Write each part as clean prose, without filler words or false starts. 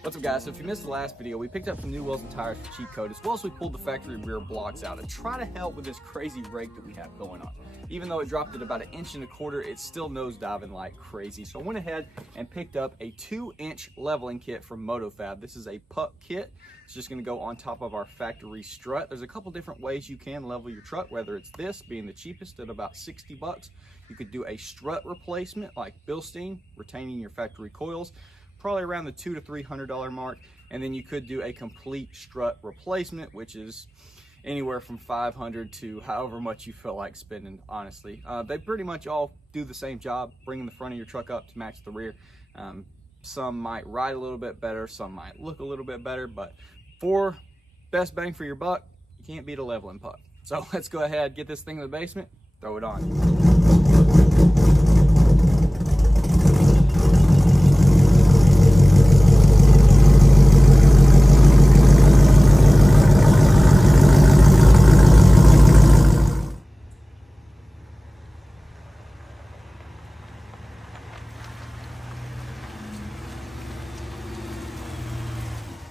What's up guys, so if you missed the last video, we picked up some new wheels and tires for cheat code, as well as we pulled the factory rear blocks out to try to help with this crazy rake that we have going on. Even though it dropped it about 1.25 inches, it's still nosediving like crazy. So I went ahead and picked up a 2-inch leveling kit from MotoFab. This is a puck kit. It's just gonna go on top of our factory strut. There's a couple different ways you can level your truck, whether it's this being the cheapest at about 60 bucks. You could do a strut replacement like Bilstein, retaining your factory coils, probably around the $200 to $300 mark, and then you could do a complete strut replacement, which is anywhere from $500 to however much you feel like spending, honestly. They pretty much all do the same job, bringing the front of your truck up to match the rear. Some might ride a little bit better, some might look a little bit better, but for best bang for your buck, you can't beat a leveling puck. So let's go ahead, get this thing in the basement, throw it on.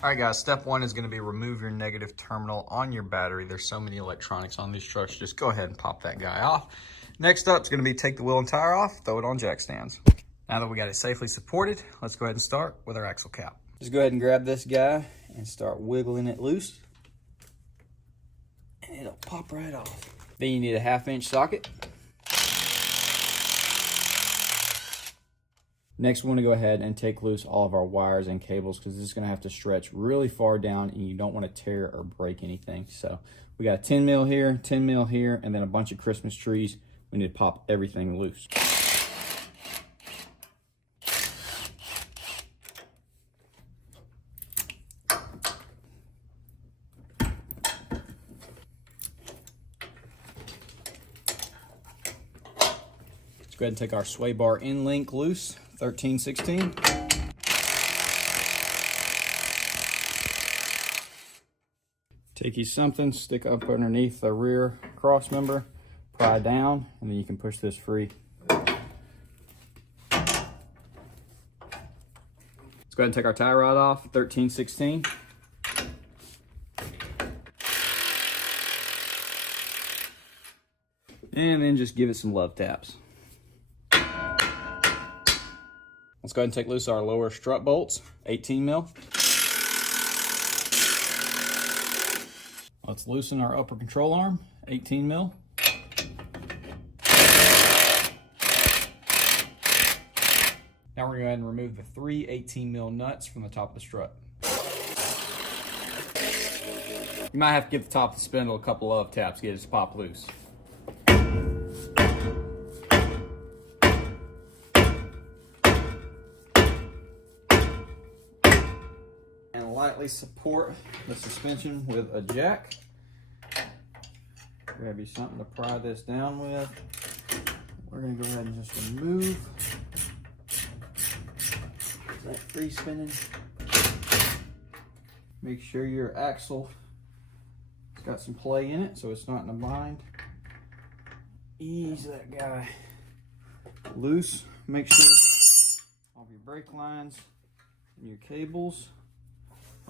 All right guys, step one is gonna be remove your negative terminal on your battery. There's so many electronics on these trucks, just go ahead and pop that guy off. Next up is gonna be take the wheel and tire off, throw it on jack stands. Now that we got it safely supported, let's go ahead and start with our axle cap. Just go ahead and grab this guy and start wiggling it loose. And it'll pop right off. Then you need a 1/2-inch socket. Next, we want to go ahead and take loose all of our wires and cables because this is going to have to stretch really far down and you don't want to tear or break anything. So we got 10 mil here, 10 mil here, and then a bunch of Christmas trees. We need to pop everything loose. Let's go ahead and take our sway bar in link loose. 13/16. Take you something, stick up underneath the rear cross member, pry down, and then you can push this free. Let's go ahead and take our tie rod off, 13/16. And then just give it some love taps. Let's go ahead and take loose our lower strut bolts, 18 mil. Let's loosen our upper control arm, 18 mil. Now we're going to go ahead and remove the 3 18 mil nuts from the top of the strut. You might have to give the top of the spindle a couple of taps to get it to pop loose. Lightly support the suspension with a jack. Grab you something to pry this down with. We're going to go ahead and just remove that free spinning. Make sure your axle has got some play in it so it's not in a bind. Ease that guy loose. Make sure all of your brake lines and your cables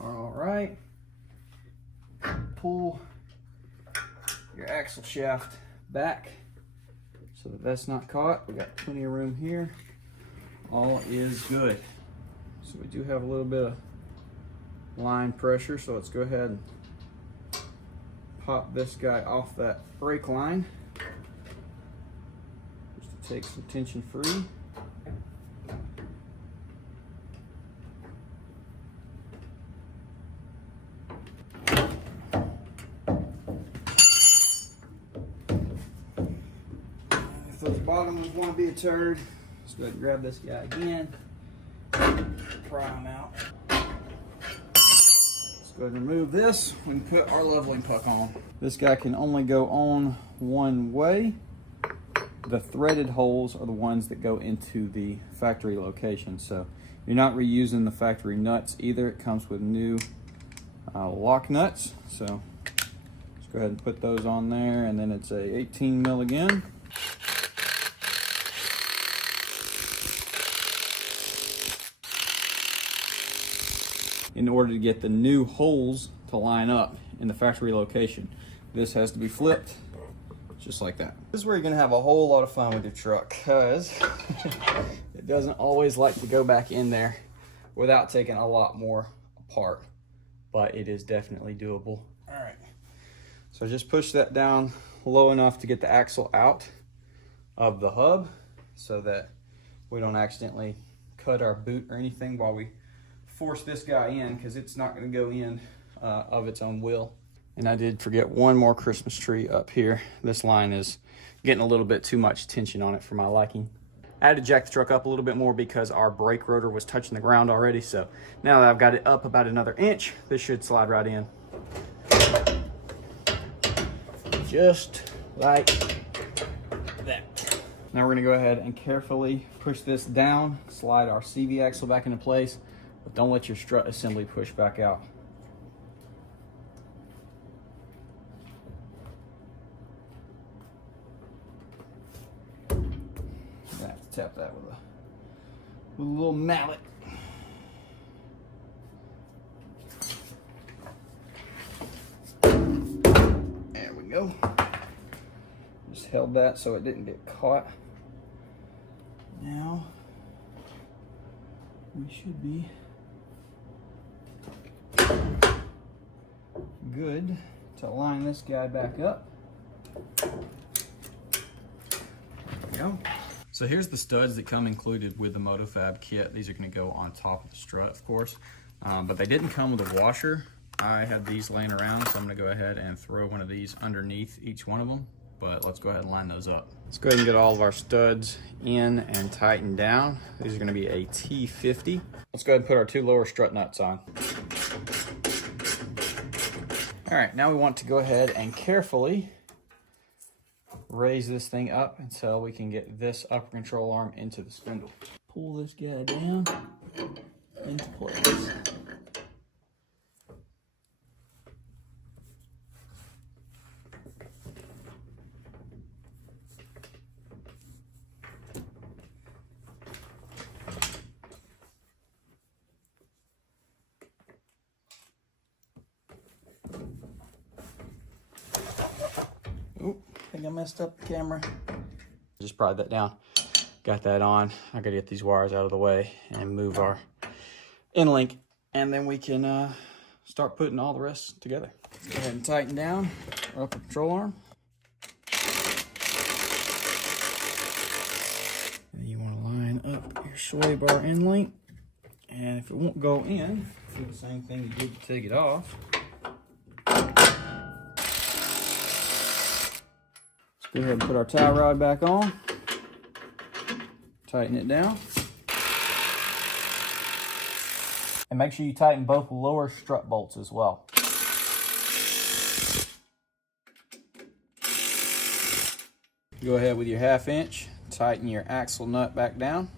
are all right. Pull your axle shaft back so that that's not caught. We got plenty of room here. All is good. So we do have a little bit of line pressure, so let's go ahead and pop this guy off that brake line just to take some tension free. If those bottom ones want to be a turd, let's go ahead and grab this guy again, pry him out. Let's go ahead and remove this and put our leveling puck on. This guy can only go on one way. The threaded holes are the ones that go into the factory location, so you're not reusing the factory nuts either. It comes with new lock nuts, so let's go ahead and put those on there, and then it's a 18 mil again. in order to get the new holes to line up in the factory location. This has to be flipped just like that. This is where you're gonna have a whole lot of fun with your truck, because it doesn't always like to go back in there without taking a lot more apart, but it is definitely doable. All right, so just push that down low enough to get the axle out of the hub so that we don't accidentally cut our boot or anything while we force this guy in, because it's not going to go in of its own will. And I did forget one more Christmas tree up here. This line is getting a little bit too much tension on it for my liking. I had to jack the truck up a little bit more because our brake rotor was touching the ground already. So now that I've got it up about another inch, this should slide right in. Just like that. Now we're gonna go ahead and carefully push this down, slide our CV axle back into place, but don't let your strut assembly push back out. I have to tap that with a little mallet. There we go. Just held that so it didn't get caught. Now we should be good to line this guy back up. There we go. So here's the studs that come included with the MotoFab kit. These are going to go on top of the strut, of course, but they didn't come with a washer. I had these laying around, so I'm going to go ahead and throw one of these underneath each one of them. But let's go ahead and line those up. Let's go ahead and get all of our studs in and tightened down. These are going to be a T50. Let's go ahead and put our two lower strut nuts on. All right, now we want to go ahead and carefully raise this thing up until we can get this upper control arm into the spindle. Pull this guy down into place. Oop, I think I messed up the camera. Just pried that down. Got that on. I gotta get these wires out of the way and move our end link, and then we can start putting all the rest together. Let's go ahead and tighten down our upper control arm. And you want to line up your sway bar end link, and if it won't go in, do the same thing you did to take it off. Go ahead and put our tie rod back on, tighten it down, and make sure you tighten both lower strut bolts as well. Go ahead with your 1/2 inch, tighten your axle nut back down.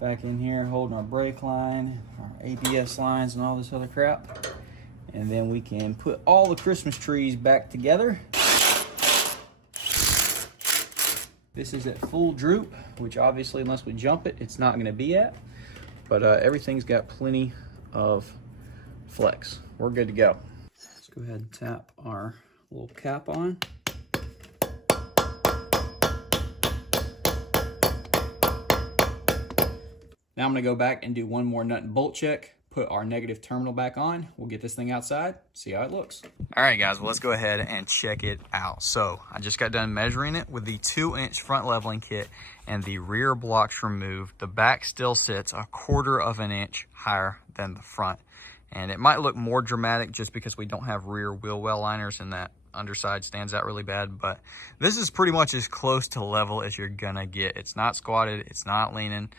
Back in here, holding our brake line, our ABS lines, and all this other crap. And then we can put all the Christmas trees back together. This is at full droop, which obviously, unless we jump it, it's not gonna be at. But everything's got plenty of flex. We're good to go. Let's go ahead and tap our little cap on. Now I'm gonna go back and do one more nut and bolt check. Put our negative terminal back on. We'll get this thing outside, see how it looks. All right, guys, well, let's go ahead and check it out. So I just got done measuring it with the 2-inch front leveling kit and the rear blocks removed. The back still sits 1/4 of an inch higher than the front. And it might look more dramatic just because we don't have rear wheel well liners and that underside stands out really bad, but this is pretty much as close to level as you're gonna get. It's not squatted, it's not leaning.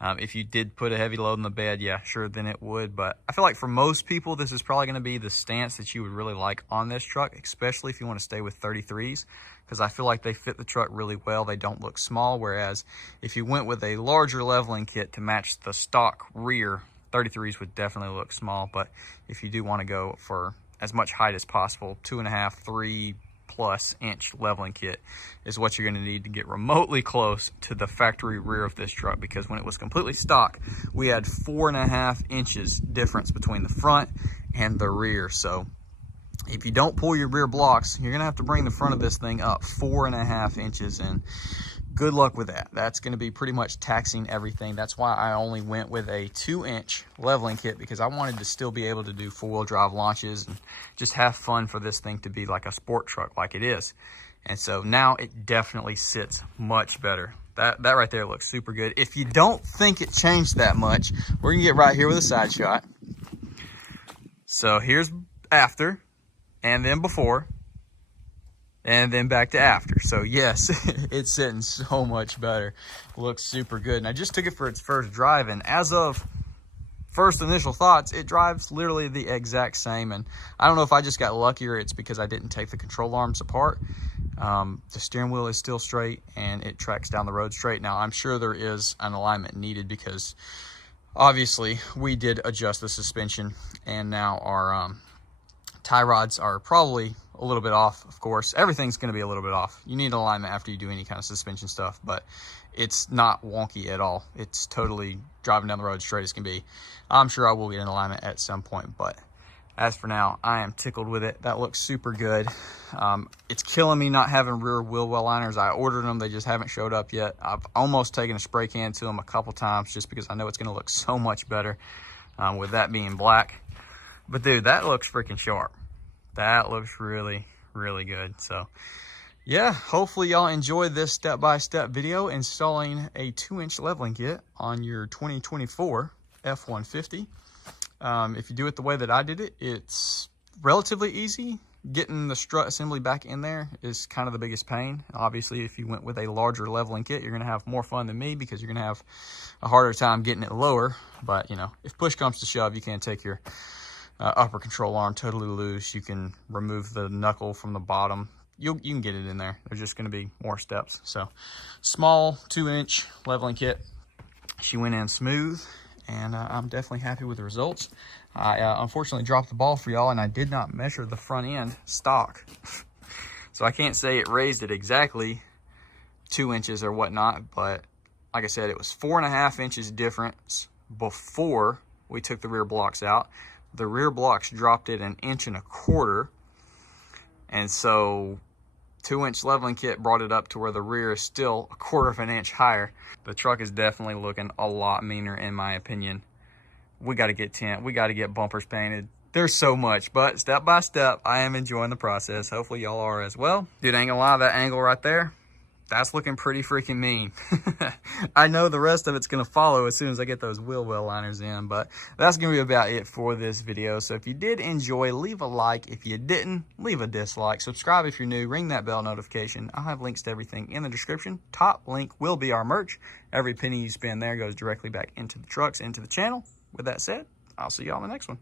If you did put a heavy load in the bed, yeah, sure, then it would. But I feel like for most people, this is probably going to be the stance that you would really like on this truck, especially if you want to stay with 33s, because I feel like they fit the truck really well. They don't look small, whereas if you went with a larger leveling kit to match the stock rear, 33s would definitely look small. But if you do want to go for as much height as possible, 2.5, 3 plus inch leveling kit is what you're going to need to get remotely close to the factory rear of this truck, because when it was completely stock, we had 4.5 inches difference between the front and the rear. So if you don't pull your rear blocks, you're going to have to bring the front of this thing up 4.5 inches, and good luck with that. That's going to be pretty much taxing everything. That's why I only went with a 2-inch leveling kit, because I wanted to still be able to do 4-wheel drive launches and just have fun for this thing to be like a sport truck like it is. And so now it definitely sits much better. That right there looks super good. If you don't think it changed that much, we're going to get right here with a side shot. So here's after, and then before, and then back to after. So yes, it's sitting so much better. Looks super good. And I just took it for its first drive, and as of first initial thoughts, it drives literally the exact same. And I don't know if I just got lucky or it's because I didn't take the control arms apart. The steering wheel is still straight and it tracks down the road straight. Now I'm sure there is an alignment needed, because obviously we did adjust the suspension, and now our tie rods are probably a little bit off. Of course, everything's going to be a little bit off. You need alignment after you do any kind of suspension stuff, but it's not wonky at all. It's totally driving down the road straight as can be. I'm sure I will get an alignment at some point, but as for now, I am tickled with it. That looks super good. It's killing me not having rear wheel well liners. I ordered them, they just haven't showed up yet. I've almost taken a spray can to them a couple times just because I know it's going to look so much better with that being black. But dude, that looks freaking sharp. That looks really, really good. So yeah, hopefully y'all enjoyed this step-by-step video installing a 2-inch leveling kit on your 2024 F150. If you do it the way that I did it, it's relatively easy. Getting the strut assembly back in there is kind of the biggest pain. Obviously, if you went with a larger leveling kit, you're going to have more fun than me, because you're going to have a harder time getting it lower. But, you know, if push comes to shove, you can't take your upper control arm totally loose. You can remove the knuckle from the bottom. You can get it in there. There's just going to be more steps. So, small 2-inch leveling kit. She went in smooth, and I'm definitely happy with the results. I unfortunately dropped the ball for y'all, and I did not measure the front end stock. So I can't say it raised it exactly 2 inches or whatnot, but like I said, it was 4.5 inches difference before we took the rear blocks out. The rear blocks dropped it 1.25 inches. And so 2-inch leveling kit brought it up to where the rear is still 1/4 inch higher. The truck is definitely looking a lot meaner in my opinion. We got to get tint, we got to get bumpers painted. There's so much, but step by step, I am enjoying the process. Hopefully y'all are as well. Dude, I ain't gonna lie, that angle right there, that's looking pretty freaking mean. I know the rest of it's gonna follow as soon as I get those wheel well liners in, but that's gonna be about it for this video. So if you did enjoy, leave a like. If you didn't, leave a dislike. Subscribe if you're new, ring that bell notification. I'll have links to everything in the description. Top link will be our merch. Every penny you spend there goes directly back into the trucks, into the channel. With that said, I'll see y'all in the next one.